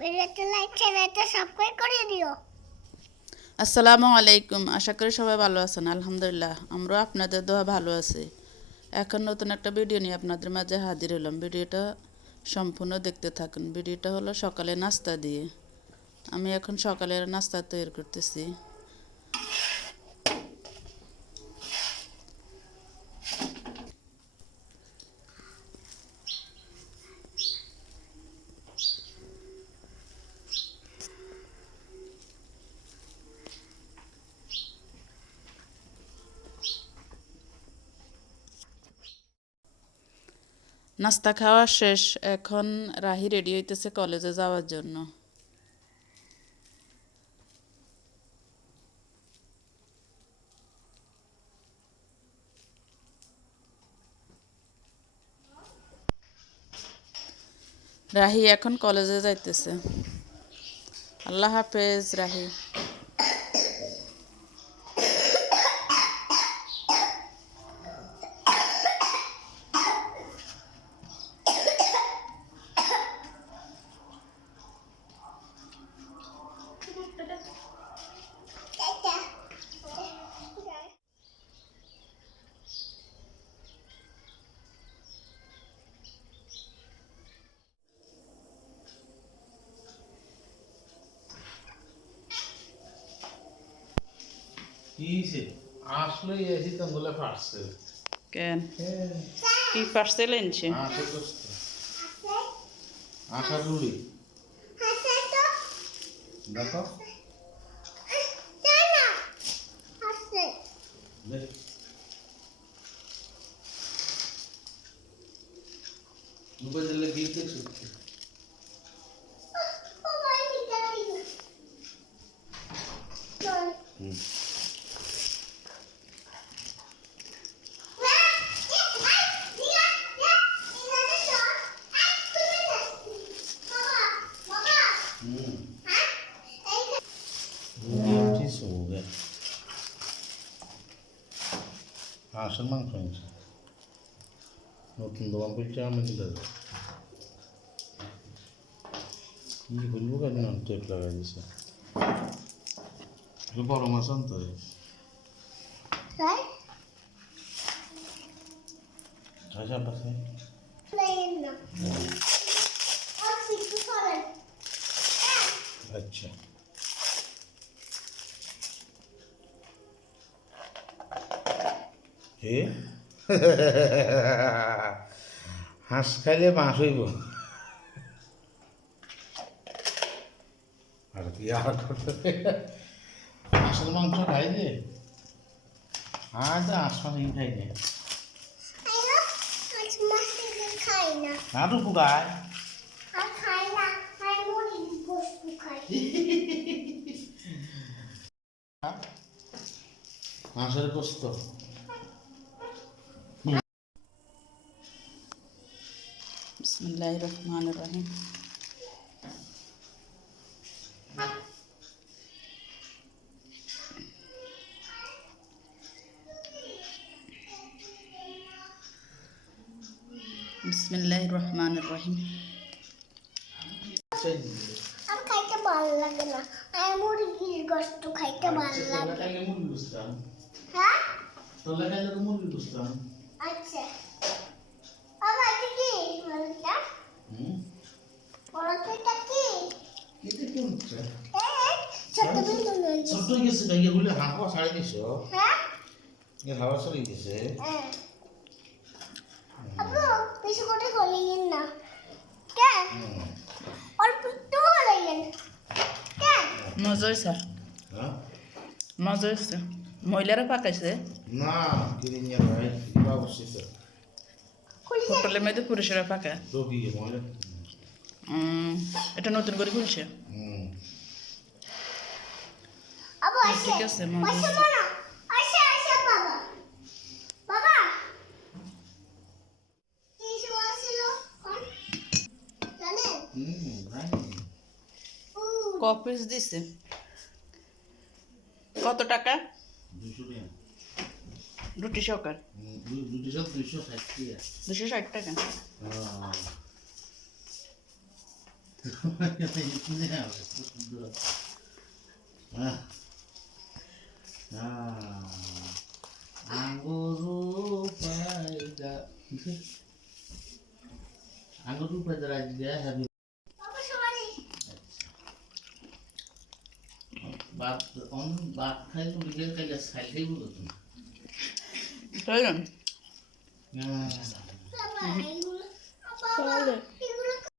ভিডিওটা লাইক চ্যানেলটা সাবস্ক্রাইব করে দিও। আসসালামু আলাইকুম। আশা করি সবাই ভালো আছেন। আলহামদুলিল্লাহ আমরা আপনাদের দোয়া ভালো আছি। এখন নতুন একটা ভিডিও নিয়ে আপনাদের মাঝে হাজির হলাম। ভিডিওটা সম্পূর্ণ দেখতে থাকুন। ভিডিওটা হলো সকালে নাস্তা দিয়ে। আমি এখন সকালের নাস্তা তৈরি করতেছি। নাস্তা খাওয়া শেষ, এখন রাহি রেডি হইতেছে কলেজে যাওয়ার জন্য। রাহি এখন কলেজে যাইতেছে। আল্লাহ হাফেজ রাহি। কিসে আসলে এসি তো বলে পার্সেল কেন কি পার্সেল এনেছে? আসে দোস্ত আশা রুড়ি দেখো দেখ দুপুর দিলে গিয়ে দেখছো হাঁসের মাংস আনছে নতুন দোকান করছে আমি দিতে কি বলবো কেন টেপ লাগাই দিছে বড় মাছ আনতে হয় আচ্ছা পাশে আচ্ছা হে হাঁস খাইলে মাছ হইব আর কি আর করতে হাঁসের মাংস খাই যে আজ হাঁস মাংস খাই না আরো পুরায় হাঁসের গোস্ত বিসমিল্লাহির রহমানির রহিম। বিসমিল্লাহির রহমানির রহিম। আমার খাইতে ভালো লাগে না, আমি মুরগির গোশত খাইতে ভালো লাগে। হ্যাঁ তোলা খাইলে তো মুরগি বুঝতাম আচ্ছা বাবা এটা কি বলটা বলটা কি কেটে কি হচ্ছে ছোট বিন্দু নয় ছোট গেছে ভাইয়া বলে হাঁকা ছাড়ি দিছ হ্যাঁ এর হাওয়া ছাড়ি দিছে হ্যাঁ আব্বু বেশি করে হলেন না কেন অল্প একটু হলেন কেন মজা হয়েছে, হ্যাঁ মজা হয়েছে। মহিলারা পাকাইছে, না কিনে নিয়ে ভাই কিবা অবস্থিত হোটেলের মধ্যে পুরুষেরা পাকায়। রোগী মহিলা এটা নতুন করে খুলছে। আব্বু আসে ঠিক আছে, মজা আসে হয়েছে। মনা আসে আসে বাবা বাবা কি সময় ছিল কোন জানেন ভাই কপিস দিছে কত টাকা? 200 টাকা রুটি সকার 260 টাকা 260 টাকা। আঙ্গুর পায়দা রাজ দিয়া হ্যাভি বাবা সরি বাপ অন বাপ খাই তো বিকেল কালে সাইডেই বলো তুমি তাই না হ্যাঁ বাবা এগুলো বাবা তাহলে